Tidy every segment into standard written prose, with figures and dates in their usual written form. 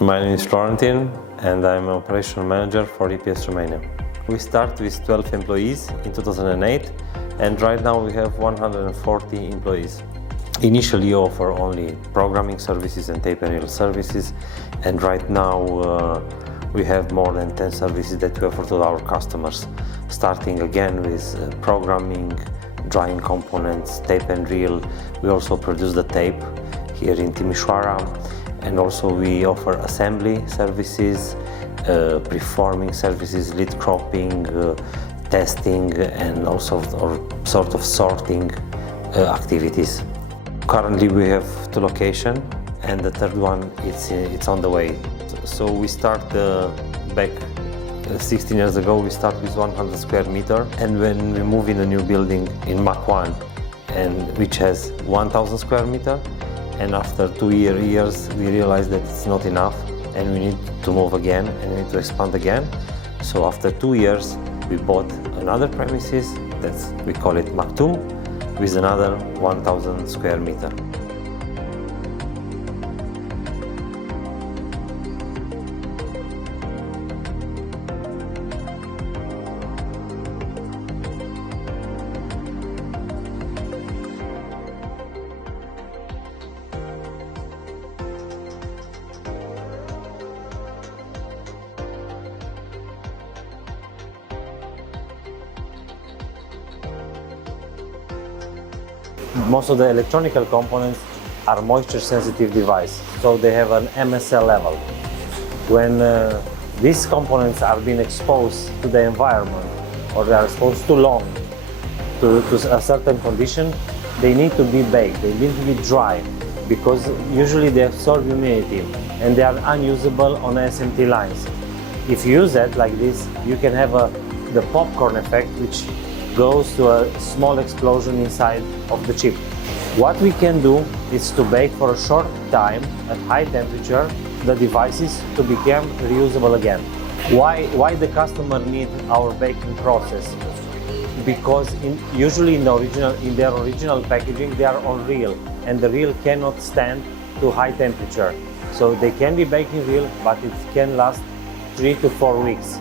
My name is Florentin and I'm operational manager for EPS Romania. We start with 12 employees in 2008 and right now we have 140 employees. Initially offer only programming services and tape and reel services, and right now we have more than 10 services that we offer to our customers, starting again with programming, drawing components, tape and reel. We also produce the tape here in Timișoara, and also we offer assembly services, preforming services, lead cropping, testing, and also sort of sorting activities. Currently we have 2 locations and the third one it's on the way. So we start back 16 years ago, we start with 100 square meter, and when we move in a new building in Mach-One, and which has 1000 square meter, and after 2 years we realized that it's not enough and we need to move again and we need to expand again. So after 2 years we bought another premises, we call it Mach-Two, with another 1000 square meter. Most of the electronic components are moisture sensitive devices, so they have an MSL level. When these components are being exposed to the environment, or they are exposed too long to a certain condition, they need to be baked, they need to be dry, because usually they absorb humidity and they are unusable on SMT lines. If you use it like this, you can have the popcorn effect, which goes to a small explosion inside of the chip. What we can do is to bake for a short time at high temperature the devices to become reusable again. Why the customer need our baking process? Because usually in their original packaging they are on reel, and the reel cannot stand to high temperature. So they can be baked in reel, but it can last 3 to 4 weeks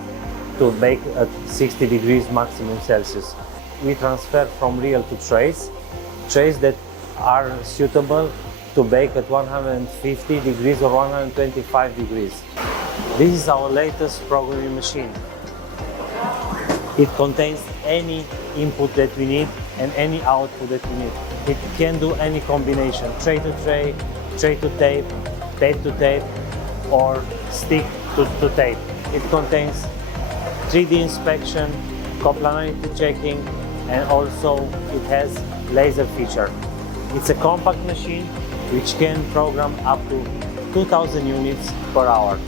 to bake at 60 degrees maximum Celsius. We transfer from reel to trays that are suitable to bake at 150 degrees or 125 degrees. This is our latest programming machine. It contains any input that we need and any output that we need. It can do any combination, tray to tray, tray to tape, tape to tape, or stick to tape. It contains 3D inspection, coplanarity checking, and also it has laser feature. It's a compact machine which can program up to 2000 units per hour.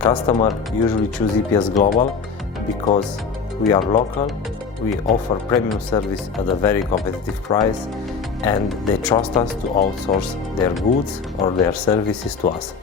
Customers usually choose EPS Global because we are local, we offer premium service at a very competitive price, and they trust us to outsource their goods or their services to us.